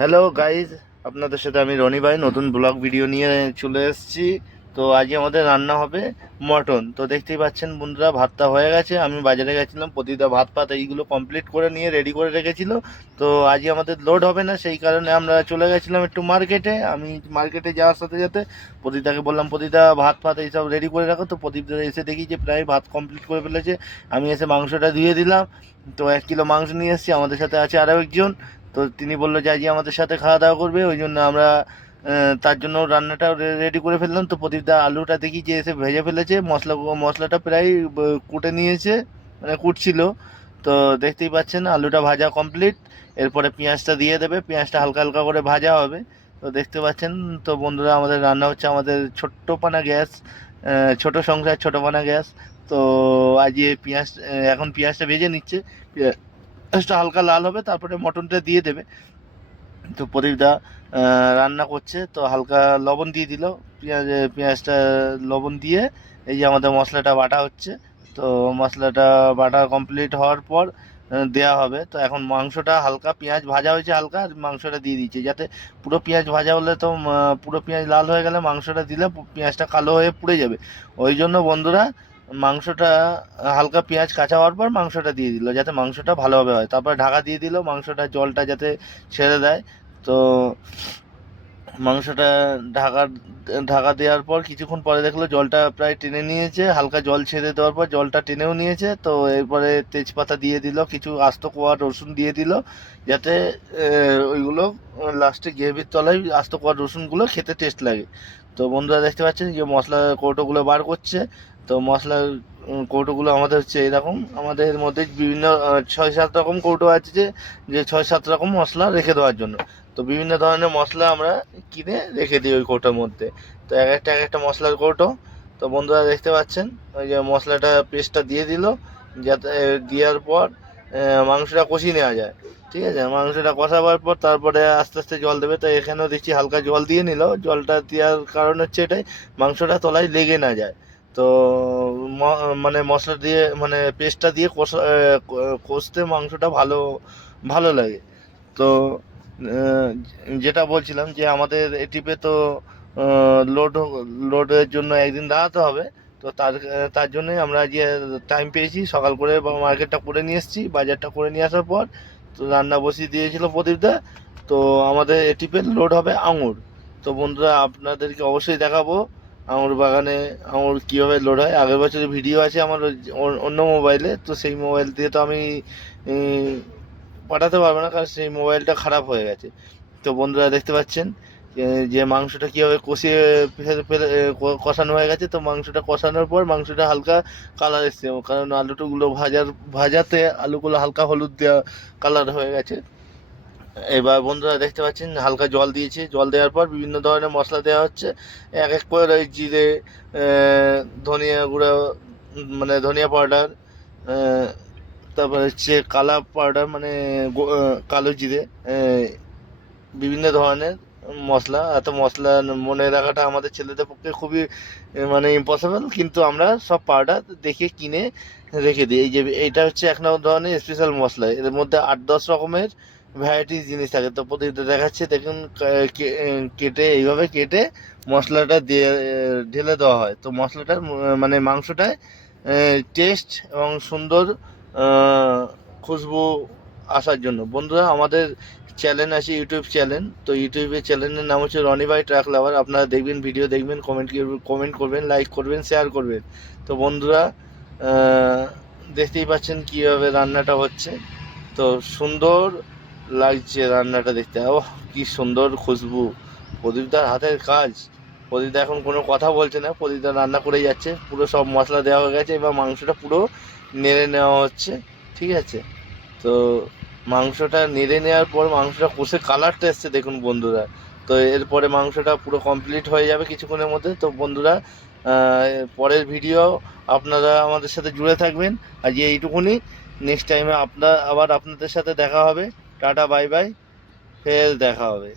Hello guys, আপনাদের সাথে আমি রনি ভাই নতুন ব্লগ ভিডিও নিয়ে চলে এসেছি। তো আজকে আমাদের রান্না হবে মটন। তো দেখতেই পাচ্ছেন বন্ধুরা, ভাতটা হয়ে গেছে। আমি বাজারে গেছিলাম, প্রতিটা ভাত পাত এইগুলো কমপ্লিট করে নিয়ে রেডি করে রেখেছিল। তো আজকে আমাদের লোড হবে না, সেই কারণে আমরা চলে গেছিলাম একটু মার্কেটে। আমি মার্কেটে যাওয়ার সাথে সাথে প্রদীপদাকে বললাম, প্রতিটা ভাত ফাত এইসব রেডি করে রাখো। তো প্রদীপদা এসে দেখি যে প্রায় ভাত কমপ্লিট করে ফেলেছে। আমি এসে মাংসটা ধুয়ে দিলাম। তো 1 কিলো মাংস নিয়ে এসেছি, আমাদের সাথে আছে আরও একজন। তো তিনি বললো যে আজকে আমাদের সাথে খাওয়া দাওয়া করবে, ওই জন্য আমরা তার জন্য রান্নাটা রেডি করে ফেললাম। তো প্রদীপদা আলুটা দেখি যে এসে ভেজে ফেলেছে, মশলাটা প্রায় কুটে নিয়েছে, মানে কুটছিল। তো দেখতেই পাচ্ছেন আলুটা ভাজা কমপ্লিট। এরপরে পেঁয়াজটা দিয়ে দেবে, পেঁয়াজটা হালকা হালকা করে ভাজা হবে। তো দেখতে পাচ্ছেন। তো বন্ধুরা, আমাদের রান্না হচ্ছে আমাদের ছোট্ট পানা গ্যাস, ছোট সংসার ছোট পানা গ্যাস। তো আজকে এখন পেঁয়াজটা ভেজে নিচ্ছে। পেঁয়াজটা হালকা লাল হবে, তারপরে মটনটা দিয়ে দেবে। তো প্রদীপদা রান্না করছে, তো হালকা লবণ দিয়ে দিল। পেঁয়াজটা লবণ দিয়ে এই যে আমাদের মশলাটা বাটা হচ্ছে। তো মশলাটা বাটা কমপ্লিট হওয়ার পর দেওয়া হবে। তো এখন মাংসটা হালকা পেঁয়াজ ভাজা হয়েছে, হালকা আর মাংসটা দিয়ে দিচ্ছে, যাতে পুরো পেঁয়াজ ভাজা হলে তো পুরো পেঁয়াজ লাল হয়ে গেলে মাংসটা দিলে পেঁয়াজটা কালো হয়ে পুড়ে যাবে। ওই জন্য বন্ধুরা, মাংসটা হালকা পেঁয়াজ কাঁচা হওয়ার পর মাংসটা দিয়ে দিল, যাতে মাংসটা ভালোভাবে হয়। তারপর ঢাকা দিয়ে দিল, মাংসটা জলটা যাতে ছেড়ে দেয়। তো মাংসটা ঢাকা ঢাকা দেওয়ার পর কিছুক্ষণ পরে দেখলো জলটা প্রায় টেনে নিয়েছে, হালকা জল ছেড়ে দেওয়ার পর জলটা টেনেও নিয়েছে। তো এরপরে তেজপাতা দিয়ে দিল, কিছু আস্ত কোয়া রসুন দিয়ে দিল, যাতে ওইগুলো লাস্টে গ্রেভির তলায় আস্ত কোয়া রসুনগুলো খেতে টেস্ট লাগে। তো বন্ধুরা দেখতে পাচ্ছেন যে মশলা কৌটোগুলো বার করছে। তো মশলার কৌটোগুলো আমাদের হচ্ছে এরকম, আমাদের মধ্যে বিভিন্ন 6-7 রকম কৌটো আছে, যে 6-7 রকম মশলা রেখে দেওয়ার জন্য। তো বিভিন্ন ধরনের মশলা আমরা কিনে রেখে দিই ওই কৌটোর মধ্যে। তো এক একটা মশলার কৌটো। তো বন্ধুরা দেখতে পাচ্ছেন ওই যে মশলাটা পেস্টটা দিয়ে দিল, যাতে দেওয়ার পর মাংসটা কষিয়ে নেওয়া যায়। ঠিক আছে, মাংসটা কষাবার পর তারপরে আস্তে আস্তে জল দেবে। তো এখানেও দেখছি হালকা জল দিয়ে নিল, জলটা দেওয়ার কারণ হচ্ছে এটাই, মাংসটা তলায় লেগে না যায়। তো মানে মশলা দিয়ে, মানে পেস্টটা দিয়ে কষতে মাংসটা ভালো ভালো লাগে। তো যেটা বলছিলাম যে আমাদের এ টিপে তো লোড লোডের জন্য একদিন দাঁড়াতে হবে। তো তার জন্যই আমরা যে টাইম পেয়েছি, সকাল করে মার্কেটটা করে নিয়ে এসেছি, বাজারটা করে নিয়ে আসার পর তো রান্না বসিয়ে দিয়েছিল প্রদীপদা। তো আমাদের এ টিপে লোড হবে আঙুর। তো বন্ধুরা, আপনাদেরকে অবশ্যই দেখাবো আঙুর বাগানে আঙুর কীভাবে লোড হয়। আগের বছরের ভিডিও আছে আমার অন্য মোবাইলে, তো সেই মোবাইল দিয়ে তো আমি পাঠাতে পারবো না, কারণ সেই মোবাইলটা খারাপ হয়ে গেছে। তো বন্ধুরা দেখতে পাচ্ছেন যে মাংসটা কীভাবে কষিয়ে কষানো হয়ে গেছে। তো মাংসটা কষানোর পর মাংসটা হালকা কালার এসছে, কারণ আলুগুলো ভাজাতে আলুগুলো হালকা হলুদ দেওয়া কালার হয়ে গেছে। এবার বন্ধুরা দেখতে পাচ্ছেন হালকা জল দিয়েছি, জল দেওয়ার পর বিভিন্ন ধরনের মশলা দেওয়া হচ্ছে এক এক করে। ওই জিরে, ধনিয়া গুঁড়ো, মানে ধনিয়া পাউডার, তারপর হচ্ছে কালা পাউডার, মানে কালো জিরে, বিভিন্ন ধরনের মশলা। এত মশলা মনে রাখাটা আমাদের ছেলেদের পক্ষে খুবই মানে ইম্পসিবল, কিন্তু আমরা সব পাউডার দেখে কিনে রেখে দিই। এই যে এইটা হচ্ছে এক ধরনের স্পেশাল মশলা, এর মধ্যে 8-10 রকমের ভ্যারাইটিস জিনিস থাকে। তো প্রতিটা দেখাচ্ছে দেখুন, কেটে এইভাবে কেটে মশলাটা দিয়ে ঢেলে দেওয়া হয়। তো মশলাটার মানে মাংসটায় টেস্ট এবং সুন্দর খুশবু আসার জন্য। বন্ধুরা, আমাদের চ্যানেল আছে, ইউটিউব চ্যানেল। তো ইউটিউবের চ্যানেলের নাম হচ্ছে রনি ভাই ট্রাক লাভার। আপনারা দেখবেন, ভিডিও দেখবেন, কমেন্ট করবেন, লাইক করবেন, শেয়ার করবেন। তো বন্ধুরা, দেখতেই পাচ্ছেন কীভাবে রান্নাটা হচ্ছে। তো সুন্দর লাগছে রান্নাটা দেখতে। ওহ, কি সুন্দর খুশবু, প্রদীপদার হাতের কাজ। প্রদীপদা এখন কোনো কথা বলছে না, প্রদীপদা রান্না করে যাচ্ছে। পুরো সব মশলা দেওয়া হয়ে গেছে, এবার মাংসটা পুরো নেড়ে নেওয়া হচ্ছে। ঠিক আছে, তো মাংসটা নেড়ে নেওয়ার পর মাংসটা কষে কালারটা এসছে দেখুন বন্ধুরা। তো এরপরে মাংসটা পুরো কমপ্লিট হয়ে যাবে কিছুক্ষণের মধ্যে। তো বন্ধুরা, পরের ভিডিও আপনারা আমাদের সাথে জুড়ে থাকবেন। আজ এইটুকুনি, নেক্সট টাইমে আবার আপনাদের সাথে দেখা হবে। টাটা, বাই বাই, ফের দেখা হবে।